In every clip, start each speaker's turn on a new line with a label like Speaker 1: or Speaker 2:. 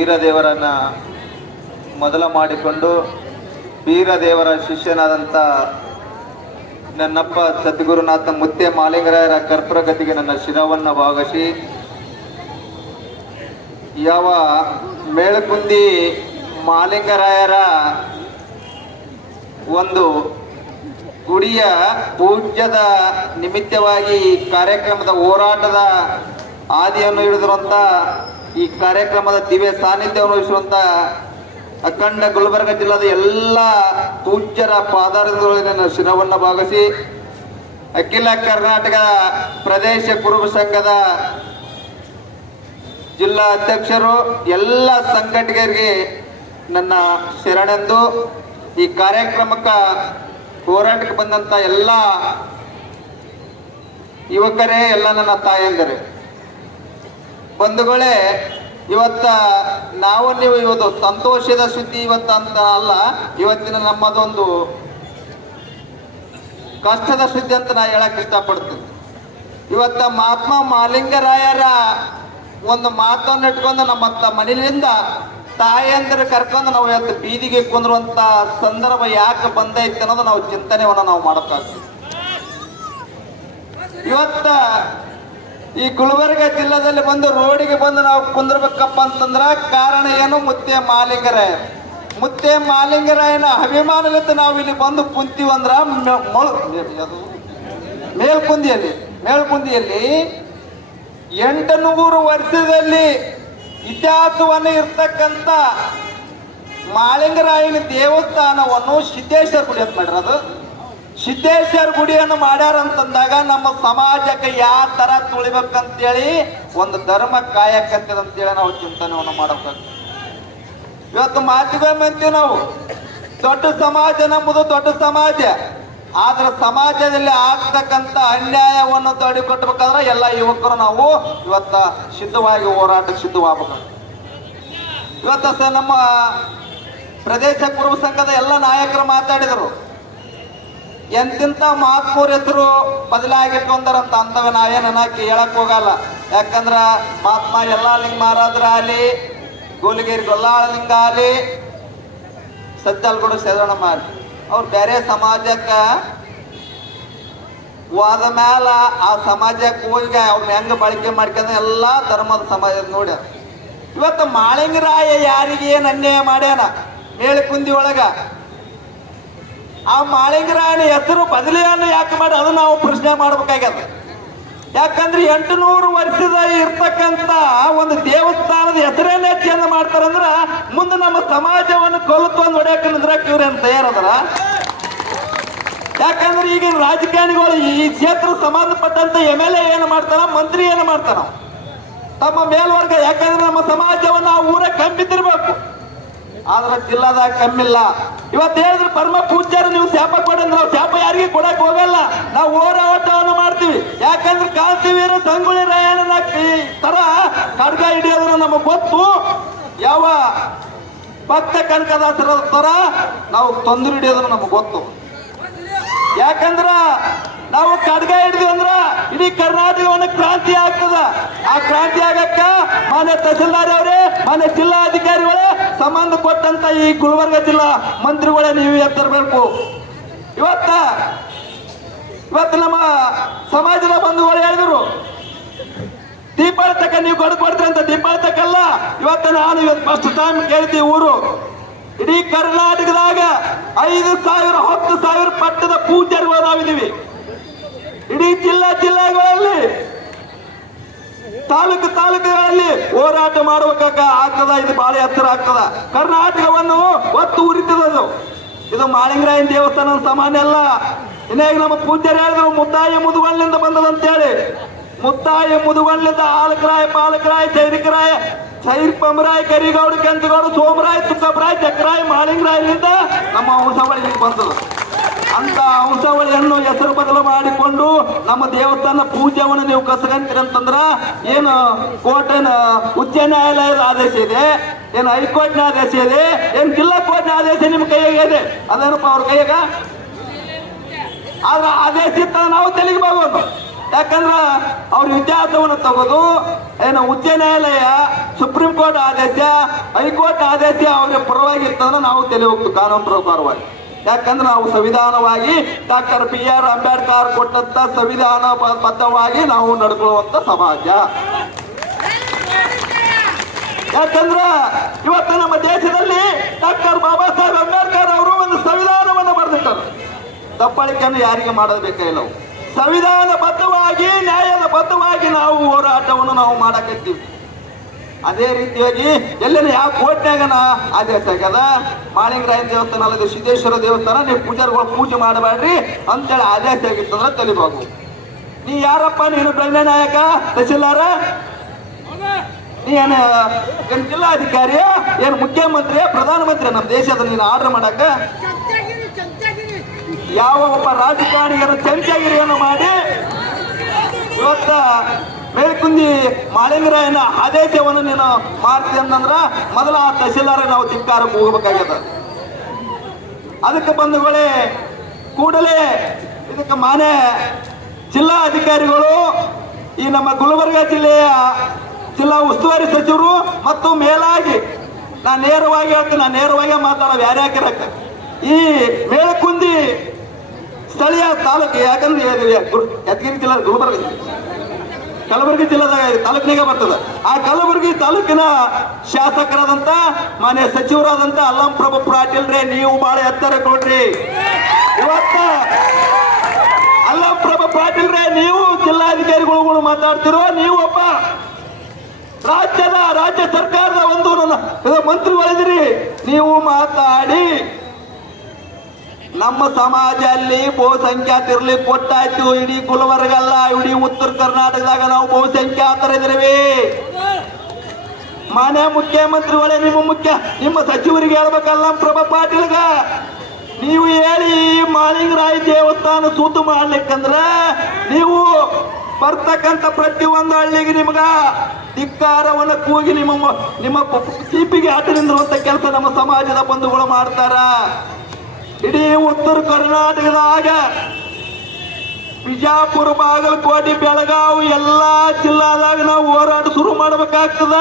Speaker 1: ಬೀರದೇವರನ್ನ ಮೊದಲ ಮಾಡಿಕೊಂಡು ಬೀರದೇವರ ಶಿಷ್ಯನಾದಂಥ ನನ್ನಪ್ಪ ಸದ್ಗುರುನಾಥ ಮುತ್ತೆ ಮಾಲಿಂಗರಾಯರ ಕರ್ಪುರಗತಿಗೆ ನನ್ನ ಶಿರವನ್ನು ಭಾಗಿಸಿ ಯಾವ ಮೇಳಕುಂದಿ ಮಾಲಿಂಗರಾಯರ ಒಂದು ಗುಡಿಯ ಪೂಜ್ಯದ ನಿಮಿತ್ತವಾಗಿ ಈ ಕಾರ್ಯಕ್ರಮದ ಹೋರಾಟದ ಆದಿಯನ್ನು ಹಿಡಿದಿರುವಂತ ಈ ಕಾರ್ಯಕ್ರಮದ ದಿವ್ಯ ಸಾನ್ನಿಧ್ಯವನ್ನು ವಹಿಸುವಂತ ಅಖಂಡ ಗುಲ್ಬರ್ಗ ಜಿಲ್ಲಾದ ಎಲ್ಲ ಪೂಜ್ಯರ ನನ್ನ ಶಿರವನ್ನು ಭಾಗಿಸಿ ಅಖಿಲ ಕರ್ನಾಟಕ ಪ್ರದೇಶ ಕುರುಬ ಸಂಘದ ಜಿಲ್ಲಾ ಅಧ್ಯಕ್ಷರು, ಎಲ್ಲ ಸಂಘಟಕರಿಗೆ ನನ್ನ ಶರಣೆಂದು ಈ ಕಾರ್ಯಕ್ರಮಕ್ಕೆ ಹೋರಾಟಕ್ಕೆ ಬಂದಂತ ಎಲ್ಲ ಯುವಕರೇ, ಎಲ್ಲ ನನ್ನ ತಾಯಂದಿರೇ. ಬಂಧುಗಳೇ, ಇವತ್ತ ನಾವು ನೀವು ಇವತ್ತು ಸಂತೋಷದ ಸುದ್ದಿ ಇವತ್ತ ಅಂತ ಅಲ್ಲ, ಇವತ್ತಿನ ನಮ್ಮದೊಂದು ಕಷ್ಟದ ಸುದ್ದಿ ಅಂತ ನಾ ಹೇಳಕ್ ಇಷ್ಟಪಡ್ತೀನಿ. ಇವತ್ತ ಮಹಾತ್ಮ ಮಾಲಿಂಗರಾಯರ ಒಂದು ಮಾತನ್ನು ಇಟ್ಕೊಂಡು ನಮ್ಮ ಮನೆಯಿಂದ ತಾಯಂದಿರು ಕರ್ಕೊಂಡು ನಾವು ಇವತ್ತು ಬೀದಿಗೆ ಕುಂದಿರುವಂತ ಸಂದರ್ಭ ಯಾಕೆ ಬಂದೈತೆ ಅನ್ನೋದು ನಾವು ಚಿಂತನೆಯನ್ನು ನಾವು ಮಾಡಕ್ಕಾಗ್ತೀವಿ ಇವತ್ತ ಈ ಗುಲ್ಬರ್ಗ ಜಿಲ್ಲಾದಲ್ಲಿ ಬಂದು ರೋಡಿಗೆ ಬಂದು ನಾವು ಕುಂದ್ರಬೇಕಪ್ಪ ಅಂತಂದ್ರ ಕಾರಣ ಏನು? ಮುತ್ತೆ ಮಾಲಿಂಗರಾಯ ಮುತ್ತೆ ಮಾಲಿಂಗರಾಯನ ಅಭಿಮಾನಲಿಂದ ನಾವು ಇಲ್ಲಿ ಬಂದು ಕುಂತೀವಂದ್ರ ಮೇಲ್ಕುಂದಿಯಲ್ಲಿ ಮೇಲ್ಕುಂದಿಯಲ್ಲಿ ಎಂಟು ನೂರು ವರ್ಷದಲ್ಲಿ ಇತಿಹಾಸವನ್ನು ಇರ್ತಕ್ಕಂಥ ಮಾಳಿಂಗರಾಯನ ದೇವಸ್ಥಾನವನ್ನು ಸಿದ್ದೇಶ್ವರ ಗುಡಿ ಅಂತ ಮಾಡಿರೋದು. ಸಿದ್ದೇಶ್ವರ ಗುಡಿಯನ್ನು ಮಾಡ್ಯಾರ ಅಂತಂದಾಗ ನಮ್ಮ ಸಮಾಜಕ್ಕೆ ಯಾವ ತರ ತುಳಿಬೇಕಂತೇಳಿ ಒಂದು ಧರ್ಮ ಕಾಯಕಂತೇಳಿ ನಾವು ಚಿಂತನೆಯನ್ನು ಮಾಡಬೇಕು. ಇವತ್ತು ಮಾತಿಗೊಮ್ಮೆ ಅಂತೀವಿ ನಾವು. ದೊಡ್ಡ ಸಮಾಜ ನಮ್ಮದು ದೊಡ್ಡ ಸಮಾಜ. ಆದ್ರೆ ಸಮಾಜದಲ್ಲಿ ಆಗ್ತಕ್ಕಂಥ ಅನ್ಯಾಯವನ್ನು ತಡೆಕೊಟ್ಬೇಕಾದ್ರೆ ಎಲ್ಲ ಯುವಕರು ನಾವು ಇವತ್ತ ಸಿದ್ಧವಾಗಿ ಹೋರಾಟಕ್ಕೆ ಸಿದ್ಧವಾಗಬೇಕು. ಇವತ್ತ ನಮ್ಮ ಪ್ರದೇಶ ಕುರುಬ ಸಂಘದ ಎಲ್ಲ ನಾಯಕರು ಮಾತಾಡಿದರು. ಎಂತೆಂಥ ಮಹಾತ್ಮೂರ್ ಹೆಸರು ಬದಲಾಗಿಟ್ಕೊಂಡಾರಂತ ಅಂತವ ನಾವೇನು ಹೇಳಕ್ ಹೋಗಲ್ಲ. ಯಾಕಂದ್ರ ಮಹಾತ್ಮ ಎಲ್ಲಾ ಲಿಂಗ ಮಹಾರಾಜರ ಆಲಿ ಗೋಲಿಗೇರಿ ಗೊಲ್ಲಾಳ ಲಿಂಗ ಆಲಿ ಸಜ್ಜಲ್ಗೂಡು ಸೇದೋಣ ಮಾರಿ. ಅವ್ರು ಬೇರೆ ಸಮಾಜಕ್ಕ ಹೋದ ಮ್ಯಾಲ ಆ ಸಮಾಜಕ್ಕೆ ಹೋಗಿ ಅವ್ರನ್ನ ಹೆಂಗ ಬಳಕೆ ಮಾಡ್ಕೊಂಡ ಎಲ್ಲಾ ಧರ್ಮದ ಸಮಾಜ ನೋಡಿ. ಇವತ್ತು ಮಾಳಿಂಗರಾಯ ಯಾರಿಗೆ ಏನು ಅನ್ಯಾಯ ಮಾಡ್ಯಾನ? ಮೇಳಕುಂದಿ ಒಳಗ. ಆ ಮಾಳಿಂಗರಾಯನ ಹೆಸರು ಬದಲಿಯನ್ನು ಯಾಕೆ ಮಾಡಿ ಅದನ್ನ ನಾವು ಪ್ರಶ್ನೆ ಮಾಡ್ಬೇಕಾಗ್ಯದ. ಯಾಕಂದ್ರೆ ಎಂಟು ನೂರು ವರ್ಷದ ಇರ್ತಕ್ಕಂತ ಒಂದು ದೇವಸ್ಥಾನದ ಹೆಸರೇನೇ ಚೇಂಜ್ ಮಾಡ್ತಾರಂದ್ರ ಮುಂದೆ ನಮ್ಮ ಸಮಾಜವನ್ನು ಕೊಲ್ಲತ್ತು ಒಂದು ಹೊಡೆಯಕ್ಕೆ ನಿಂದ್ರಕ್ಕೆ ಇವ್ರೇನು ತಯಾರದರ? ಯಾಕಂದ್ರೆ ಈಗಿನ ರಾಜಕಾರಣಿಗಳು ಈ ಕ್ಷೇತ್ರ ಸಂಬಂಧಪಟ್ಟಂತ ಎಂ ಎಲ್ ಎ ಏನು ಮಾಡ್ತಾರ, ಮಂತ್ರಿ ಏನು ಮಾಡ್ತಾರ? ತಮ್ಮ ಮೇಲ್ವರ್ಗ ಯಾಕಂದ್ರೆ ನಮ್ಮ ಸಮಾಜವನ್ನು ಆ ಊರ ಕಂಬಿದ್ದಿರ್ಬೇಕು. ಆದ್ರೆ ಜಿಲ್ಲಾದಾಗ ಕಮ್ಮಿಲ್ಲ. ಇವತ್ತು ಹೇಳಿದ್ರೆ ಪರಮ ಪೂಜ್ಯರು ನೀವು ಶಾಪ ಕೊಡ ನಾವು ಶಾಪ ಯಾರಿಗೆ ಕೊಡಕ್ ಹೋಗಲ್ಲ. ನಾವು ಹೋರಾಟವನ್ನು ಮಾಡ್ತೀವಿ. ಯಾಕಂದ್ರೆ ಕಾಂತಿವೀರ ಸಂಗೊಳ್ಳಿ ರಾಯಣ್ಣನ ಈ ತರ ಖಡ್ಗ ಹಿಡಿಯೋದ್ರ ನಮಗೆ ಗೊತ್ತು. ಯಾವ ಭಕ್ತ ಕನಕದಾಸರ ತರ ನಾವು ತೊಂದರೆ ಹಿಡಿಯೋದ್ರ ನಮಗೆ ಗೊತ್ತು. ಯಾಕಂದ್ರ ನಾವು ಖಡ್ಗ ಹಿಡಿದ್ವಿ ಅಂದ್ರ ಇಡೀ ಕರ್ನಾಟಕವನ್ನು ಕ್ರಾಂತಿ ಆಗ್ತದ. ಆ ಕ್ರಾಂತಿ ಆಗಕ್ಕ ಮಾನ್ಯ ತಹಸೀಲ್ದಾರ್ ಅವರೇ, ಮಾನ್ಯ ಜಿಲ್ಲಾಧಿಕಾರಿಗಳೇ ಸಂಬಂಧಪಟ್ಟಂತ ಈ ಗುಲ್ಬರ್ಗ ಜಿಲ್ಲಾ ಮಂತ್ರಿಗಳೇ ನೀವು ಎತ್ತರಬೇಕು. ಇವತ್ತ, ಇವತ್ತು ನಮ್ಮ ಸಮಾಜದ ಬಂಧುಗಳು ಹೇಳಿದ್ರು. ದೀಪಾವಳಿ ತಕ್ಕ ನೀವು ಕೊಡು ಕೊಡ್ತೀರ ಅಂತ ದೀಪಾವಳಿ ತಕ್ಕಲ್ಲ ಇವತ್ತು ನಾನು ಇವತ್ತು ಫಸ್ಟ್ ಟೈಮ್ ಕೇಳ್ತೀವಿ ಊರು. ಇಡೀ ಕರ್ನಾಟಕದಾಗ ಐದು ಸಾವಿರ, ಹತ್ತು ಸಾವಿರ ಪಟ್ಟದ ಪೂಜಾರಿಗಳು ನಾವಿದ್ದೀವಿ. ಇಡೀ ಜಿಲ್ಲಾ ಜಿಲ್ಲೆಗಳಲ್ಲಿ ತಾಲೂಕು ತಾಲೂಕುಗಳಲ್ಲಿ ಹೋರಾಟ ಮಾಡುವಾಗ ಆಗ್ತದ, ಇದು ಬಹಳ ಎತ್ತರ ಆಗ್ತದ. ಕರ್ನಾಟಕವನ್ನು ಒತ್ತು ಉರಿತದ ಇದು ಮಾಳಿಂಗರಾಯನ ದೇವಸ್ಥಾನ ಸಾಮಾನ್ಯ ಅಲ್ಲ. ಇನ್ನೇ ನಮ್ಮ ಪೂಜ್ಯರು ಹೇಳಿದ್ರು ಮುದ್ದಾಯಿ ಬಂದದಂತ ಹೇಳಿ ಮುತ್ತಾಯಿ ಮುದುಗಳ್ಳಿಂದ ಆಲಕರಾಯ, ಪಾಲಕರಾಯ, ಚೈರಿಕರಾಯ ಚೈರ್ ಪಮರಾಯ್ ಕರಿಗೌಡ, ಕೆಂಚಗೌಡ, ಸೋಮರಾಯ ತುಕ್ಕಬರಾಯ ಚಕ್ರಾಯ್ ಮಾಳಿಂಗರಾಯನಿಂದ ನಮ್ಮ ವಂಶಾವಳಿಗೆ ಬಂದದು ಅಂತ ವಂಶಾವಳಿಯನ್ನು ಹೆಸರು ಬದಲು ಮಾಡಿಕೊಂಡು ನಮ್ಮ ದೇವಸ್ಥಾನ ಪೂಜೆಯನ್ನು ನೀವು ಕಸಗಂತೀರಂತಂದ್ರ ಏನು ಕೋರ್ಟ್ ಉಚ್ಚ ನ್ಯಾಯಾಲಯದ ಆದೇಶ ಇದೆ, ಏನು ಹೈಕೋರ್ಟ್ನ ಆದೇಶ ಇದೆ, ಏನು ಜಿಲ್ಲಾ ಕೋರ್ಟ್ನ ಆದೇಶ ನಿಮ್ಮ ಕೈಯಾಗ ಇದೆ? ಅದೇನಪ್ಪ ಅವ್ರ ಕೈಯಾಗ? ಆದ್ರೆ ಆದೇಶ ಇತ್ತ ನಾವು ತೆಲಿಗೆ ಬಾಗೋದು ಯಾಕಂದ್ರ ಅವ್ರ ಇತಿಹಾಸವನ್ನು ತಗೋದು, ಏನು ಉಚ್ಚ ನ್ಯಾಯಾಲಯ, ಸುಪ್ರೀಂ ಕೋರ್ಟ್ ಆದೇಶ, ಹೈಕೋರ್ಟ್ ಆದೇಶ ಅವ್ರಿಗೆ ಪರವಾಗಿ ಇರ್ತಂದ್ರೆ ನಾವು ತಲೆ ಹೋಗ್ತು ಕಾನೂನು ಪ್ರಕಾರವಾಗಿ. ಯಾಕಂದ್ರೆ ನಾವು ಸಂವಿಧಾನವಾಗಿ ಡಾಕ್ಟರ್ ಬಿ ಆರ್ ಅಂಬೇಡ್ಕರ್ ಕೊಟ್ಟಂತ ಸಂವಿಧಾನ ಬದ್ಧವಾಗಿ ನಾವು ನಡ್ಕೊಳ್ಳುವಂತ ಸಮಾಜ. ಯಾಕಂದ್ರ ಇವತ್ತು ನಮ್ಮ ದೇಶದಲ್ಲಿ ಡಾಕ್ಟರ್ ಬಾಬಾ ಸಾಹೇಬ್ ಅಂಬೇಡ್ಕರ್ ಅವರು ಒಂದು ಸಂವಿಧಾನವನ್ನು ಬರೆದಿಟ್ಟರು. ದಪ್ಪಳಿಕೆಯನ್ನು ಯಾರಿಗೆ ಮಾಡೋದಬೇಕಾಗಿಲ್ಲ ನಾವು ಸಂವಿಧಾನ ಬದ್ಧವಾಗಿ, ನ್ಯಾಯದ ಬದ್ಧವಾಗಿ ನಾವು ಹೋರಾಟವನ್ನು ನಾವು ಮಾಡಕತ್ತೀವಿ. ಅದೇ ರೀತಿಯಾಗಿ ಎಲ್ಲೇನ ಯಾವ ಕೋಟ್ನಾಗನ ಆದೇಶ ಆಗ್ಯದ ಮಾಳಿಂಗರಾಯನ ದೇವಸ್ಥಾನ ಅಲ್ಲದೆ ಸಿದ್ದೇಶ್ವರ ದೇವಸ್ಥಾನ, ನೀವು ಪೂಜಾರಿಗಳು ಪೂಜೆ ಮಾಡಬೇಡ್ರಿ ಅಂತೇಳಿ ಆದೇಶ ಆಗಿತ್ತಂದ್ರೆ ತಲಿಬಾಗು. ನೀ ಯಾರಪ್ಪ? ನೀನು ಬೆಳ್ಳೆ ನಾಯಕ, ತಹಸೀಲ್ದಾರ? ನೀ ಏನ ಜಿಲ್ಲಾಧಿಕಾರಿ, ಏನ್ ಮುಖ್ಯಮಂತ್ರಿ, ಪ್ರಧಾನಮಂತ್ರಿ? ನಮ್ಮ ದೇಶದ ನೀನು ಆರ್ಡರ್ ಮಾಡಕ? ಯಾವ ಒಬ್ಬ ರಾಜಕಾರಣಿಗರ ಚಂಚಾಗಿರಿಯನ್ನು ಮಾಡಿ ಇವತ್ತ ಮೇಲ್ಕುಂದಿ ಮಾಳಿಂಗರಾಯನ ಆದೇಶವನ್ನು ನೀನು ಮಾಡ್ತೀಯ ಅಂತಂದ್ರ ಮೊದಲ ಆ ತಹಸೀಲ್ದಾರ ನಾವು ಧಿಕ್ಕಾರಕ್ಕೆ ಹೋಗ್ಬೇಕಾಗ್ಯದ ಅದಕ್ಕೆ ಬಂಧುಗಳೇ ಕೂಡಲೇ ಇದಕ್ಕೆ ಮಾನ್ಯ ಜಿಲ್ಲಾ ಅಧಿಕಾರಿಗಳು ಈ ನಮ್ಮ ಗುಲ್ಬರ್ಗ ಜಿಲ್ಲೆಯ ಜಿಲ್ಲಾ ಉಸ್ತುವಾರಿ ಸಚಿವರು ಮತ್ತು ಮೇಲಾಗಿ ನಾ ನೇರವಾಗಿ ಹೇಳ್ತೀನಿ, ನಾ ನೇರವಾಗಿ ಮಾತಾಡೋ ಯಾರ್ಯಾಕೆ ಈ ಮೇಲಕುಂದಿ ಸ್ಥಳೀಯ ತಾಲೂಕು ಯಾಕಂದ್ರೆ ಯಾದಗಿರಿ ಜಿಲ್ಲಾ ಗುಲ್ಬರ್ಗ ಕಲಬುರಗಿ ಜಿಲ್ಲಾದ ತಾಲೂಕಿನಾಗ ಬರ್ತದೆ. ಆ ಕಲಬುರಗಿ ತಾಲೂಕಿನ ಶಾಸಕರಾದಂತ, ಮಾನ್ಯ ಸಚಿವರಾದಂತ ಅಲ್ಲಂ ಪ್ರಭು ಪಾಟೀಲ್ ರೇ, ನೀವು ಬಹಳ ಎತ್ತರ ಕೊಡ್ರಿ. ಇವತ್ತ ಅಲ್ಲಂ ಪ್ರಭು ಪಾಟೀಲ್ ರೇ, ನೀವು ಜಿಲ್ಲಾಧಿಕಾರಿಗಳು ಮಾತಾಡ್ತಿರೋ ನೀವು ಒಬ್ಬ ರಾಜ್ಯದ, ರಾಜ್ಯ ಸರ್ಕಾರದ ಒಂದು ಮಂತ್ರಿ ನೀವು ಮಾತಾಡಿ. ನಮ್ಮ ಸಮಾಜ ಸಮಾಜದಲ್ಲಿ ಬಹುಸಂಖ್ಯಾತರಲ್ಲಿ ಕೊಟ್ಟಾಯ್ತು. ಇಡೀ ಗುಲ್ಬರ್ಗಲ್ಲ ಇಡೀ ಉತ್ತರ ಕರ್ನಾಟಕದಾಗ ನಾವು ಬಹುಸಂಖ್ಯಾತರಿದ್ದೀವಿ ಮಾನ್ಯ ಮುಖ್ಯಮಂತ್ರಿಗಳೇ ನಿಮ್ಮ ಮುಖ್ಯ, ನಿಮ್ಮ ಸಚಿವರಿಗೆ ಹೇಳ್ಬೇಕಲ್ಲ ಪ್ರಭಾ ಪಾಟೀಲ್ಗ. ನೀವು ಹೇಳಿ ಮಾಲಿಂಗರಾಯ ದೇವಸ್ಥಾನ ಸೂತು ಮಾಡ್ಲಿಕ್ಕಂದ್ರ ನೀವು ಬರ್ತಕ್ಕಂಥ ಪ್ರತಿಯೊಂದು ಹಳ್ಳಿಗೆ ನಿಮ್ಗ ಧಿಕ್ಕಾರವನ್ನು ಕೂಗಿ ನಿಮ್ಮ ನಿಮ್ಮ ಸಿಪಿಗೆ ಆಟ ನಿಂದಿರುವಂತ ಕೆಲಸ ನಮ್ಮ ಸಮಾಜದ ಬಂಧುಗಳು ಮಾಡ್ತಾರ. ಇಡೀ ಉತ್ತರ ಕರ್ನಾಟಕದಾಗ ಬಿಜಾಪುರ, ಬಾಗಲಕೋಟೆ, ಬೆಳಗಾವಿ ಎಲ್ಲಾ ಜಿಲ್ಲಾದಾಗ ನಾವು ಹೋರಾಟ ಶುರು ಮಾಡ್ಬೇಕಾಗ್ತದ.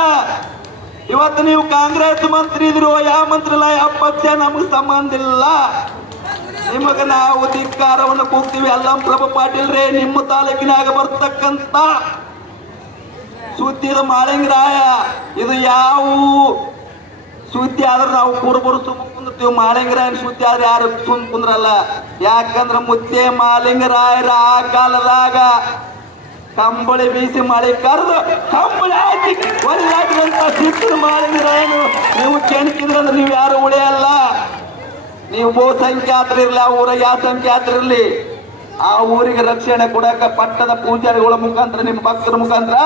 Speaker 1: ಇವತ್ತು ನೀವು ಕಾಂಗ್ರೆಸ್ ಮಂತ್ರಿ ಇದ್ರು ಯಾವ ಮಂತ್ರಿ ಇಲ್ಲ ಯಾವ ಪಕ್ಷ ನಮಗೆ ಸಂಬಂಧ ಇಲ್ಲ. ನಿಮಗ ನಾವು ಧಿಕ್ಕಾರವನ್ನು ಕೂಗ್ತೀವಿ. ಅಲ್ಲಂ ಪ್ರಭು ಪಾಟೀಲ್ ರೇ, ನಿಮ್ಮ ತಾಲೂಕಿನಾಗ ಬರ್ತಕ್ಕಂತ ಸುದ್ದಿದ ಮಾಳಿಂಗರಾಯ, ಇದು ಯಾವ ಸುದ್ದಿ ಆದ್ರೆ ನಾವು ಕುರುಬರು ಸುಮ್ಮ ಕುಂದಿರ್ತೀವಿ. ಮಾಲಿಂಗರಾಯನ ಸುದ್ದಿ ಆದ್ರೆ ಯಾರು ಸುಮ್ ಕುಂದ್ರಲ್ಲ. ಯಾಕಂದ್ರೆ ಮುತ್ತೆ ಮಾಲಿಂಗರಾಯರ ಆ ಕಾಲದಾಗ ಕಂಬಳಿ ಬೀಸಿ ಮಳೆ ಕರೆದು ಕಂಬಳಿ ಹಾಕಿ ಒಳ್ಳಾಡಿದಂತ ಸಿಕ್ಕರು ಮಾಲಿಂಗರಾಯನು ನೀವು ಕೆಣಕಿದ್ರಂದ್ರೆ ನೀವು ಯಾರು ಉಳಿಯಲ್ಲ. ನೀವು ಬಹುಸಂಖ್ಯಾತರಿರ್ಲಿ ಆ ಊರ ಯಾವ ಸಂಖ್ಯಾತರಿರ್ಲಿ ಆ ಊರಿಗೆ ರಕ್ಷಣೆ ಕೊಡಕ ಪಟ್ಟದ ಪೂಜಾರಿಗಳ ಮುಖಾಂತರ, ನಿಮ್ಮ ಭಕ್ತರ ಮುಖಾಂತರ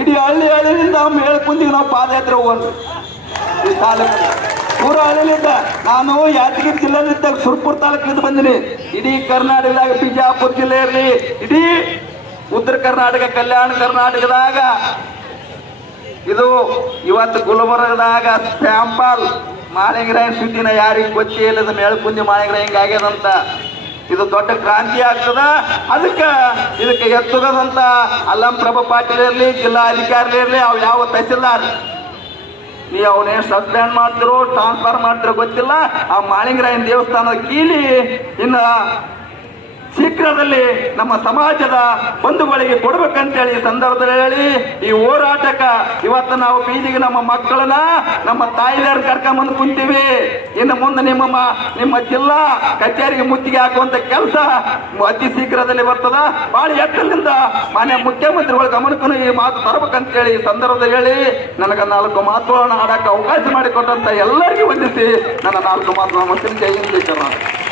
Speaker 1: ಇಡೀ ಹಳ್ಳಿ ಹಳ್ಳಿಯಿಂದ ಹೇಳ್ಕೊಂತೀವಿ ನಾವು ಪಾದಯಾತ್ರೆ ಹೋಗೋಣ. ಈ ತಾಲೂಕು ನಾನು ಯಾದಗಿರಿ ಜಿಲ್ಲೆಯಲ್ಲಿದ್ದಾಗ ಸುರ್ಪುರ್ ತಾಲೂಕಿನಿಂದ ಬಂದಿನಿ. ಇಡೀ ಕರ್ನಾಟಕದಾಗ ಬಿಜಾಪುರ ಜಿಲ್ಲೆ ಇರಲಿ, ಇಡೀ ಉತ್ತರ ಕರ್ನಾಟಕ ಕಲ್ಯಾಣ ಕರ್ನಾಟಕದಾಗ ಇದು ಇವತ್ತು ಗುಲ್ಬರ್ಗದಾಗ ಸ್ಯಾಂಪಲ್ ಮಾಳಿಂಗರಾಯನ್ ಸುದ್ದಿನ ಯಾರಿಗೆ ಗೊತ್ತೇ ಇಲ್ಲದ ಮೇಳಕುಂದಿ ಮಾಳಿಂಗರಾಯ ಹಿಂಗಾಗ್ಯದಂತ ಇದು ದೊಡ್ಡ ಕ್ರಾಂತಿ ಆಗ್ತದ. ಅದಕ್ಕೆ ಇದಕ್ಕೆ ಎತ್ತುಗದಂತ ಅಲ್ಲಂ ಪ್ರಭ ಪಾಟೀಲ್ ಇರಲಿ ಜಿಲ್ಲಾಧಿಕಾರಿ ಇರಲಿ ಅವು ಯಾವ ತಹಸೀಲ್ದಾರ್ ನೀವು ಅವನೇನು ಸಸ್ಪೆಂಡ್ ಮಾಡ್ತಿರೋ ಟ್ರಾನ್ಸ್ಫರ್ ಮಾಡ್ತಿರೋ ಗೊತ್ತಿಲ್ಲ. ಆ ಮಾಳಿಂಗರಾಯನ ದೇವಸ್ಥಾನದ ಕೀಲಿ ಇನ್ನ ಶೀಘ್ರದಲ್ಲಿ ನಮ್ಮ ಸಮಾಜದ ಬಂಧುಗಳಿಗೆ ಕೊಡ್ಬೇಕಂತೇಳಿ ಸಂದರ್ಭದಲ್ಲಿ ಹೇಳಿ, ಈ ಹೋರಾಟಕ ಇವತ್ತು ನಾವು ಬೀದಿಗೆ ನಮ್ಮ ಮಕ್ಕಳನ್ನ, ನಮ್ಮ ತಾಯಿದಾರ ಕರ್ಕೊಂಬಂದು ಕುಂತೀವಿ. ಇನ್ನು ಮುಂದೆ ನಿಮ್ಮ ನಿಮ್ಮ ಜಿಲ್ಲಾ ಕಚೇರಿಗೆ ಮುತ್ತಿಗೆ ಹಾಕುವಂತ ಕೆಲಸ ಅತಿ ಶೀಘ್ರದಲ್ಲಿ ಬರ್ತದ. ಬಹಳ ಎತ್ತಲಿಂದ ಮಾನ್ಯ ಮುಖ್ಯಮಂತ್ರಿಗಳ ಗಮನಕ್ಕೂ ಈ ಮಾತು ತರಬೇಕಂತೇಳಿ ಈ ಸಂದರ್ಭದಲ್ಲಿ ಹೇಳಿ, ನನಗೆ ನಾಲ್ಕು ಮಾತುಗಳನ್ನು ಆಡಕ್ಕೆ ಅವಕಾಶ ಮಾಡಿಕೊಟ್ಟಂತ ಎಲ್ಲರಿಗೂ ವಂದಿಸಿ, ನನ್ನ ನಾಲ್ಕು ಮಾತುಗಳನ್ನು ಜೈ ಹಿಂದ್